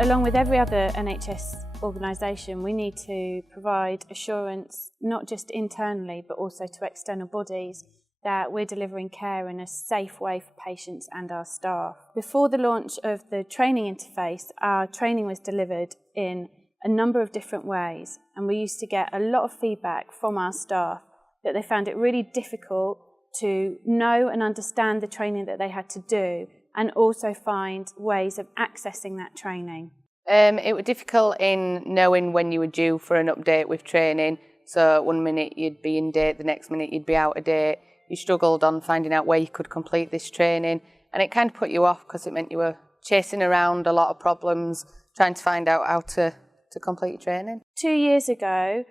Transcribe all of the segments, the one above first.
Along with every other NHS organisation, we need to provide assurance, not just internally, but also to external bodies, that we're delivering care in a safe way for patients and our staff. Before the launch of the training interface, our training was delivered in a number of different ways, and we used to get a lot of feedback from our staff that they found it really difficult to know and understand the training that they had to do, and also find ways of accessing that training. It was difficult in knowing when you were due for an update with training. So one minute you'd be in date, the next minute you'd be out of date. You struggled on finding out where you could complete this training, and it kind of put you off because it meant you were chasing around a lot of problems, trying to find out how to complete your training. 2 years ago,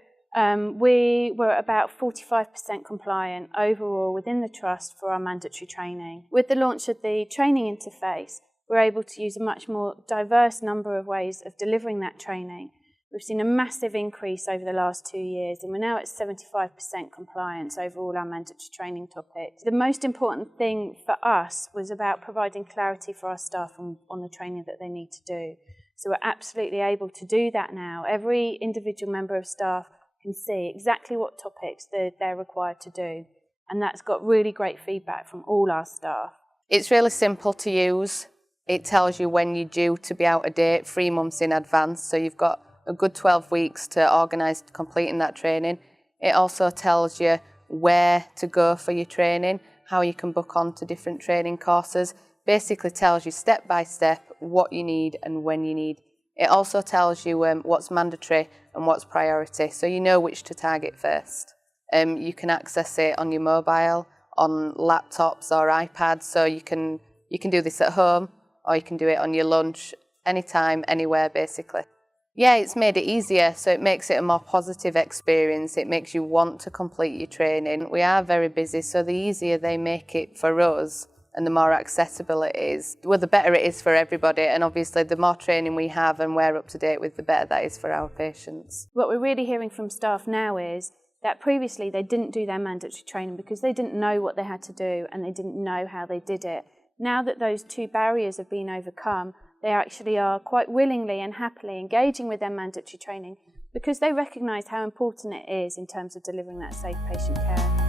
we were about 45% compliant overall within the Trust for our mandatory training. With the launch of the training interface, we're able to use a much more diverse number of ways of delivering that training. We've seen a massive increase over the last 2 years, and we're now at 75% compliance over all our mandatory training topics. The most important thing for us was about providing clarity for our staff on the training that they need to do. So we're absolutely able to do that now. Every individual member of staff can see exactly what topics they're required to do, and that's got really great feedback from all our staff. It's really simple to use. It tells you when you're due to be out of date 3 months in advance, so you've got a good 12 weeks to organise completing that training. It also tells you where to go for your training, how you can book on to different training courses. Basically tells you step by step what you need and when you need. It also tells you what's mandatory and what's priority, so you know which to target first. You can access it on your mobile, on laptops or iPads, so you can do this at home, or you can do it on your lunch, anytime, anywhere basically. Yeah, it's made it easier, so it makes it a more positive experience. It makes you want to complete your training. We are very busy, so the easier they make it for us and the more accessible it is, well, the better it is for everybody. And obviously the more training we have and we're up to date with, the better that is for our patients. What we're really hearing from staff now is that previously they didn't do their mandatory training because they didn't know what they had to do and they didn't know how they did it. Now that those two barriers have been overcome, they actually are quite willingly and happily engaging with their mandatory training because they recognise how important it is in terms of delivering that safe patient care.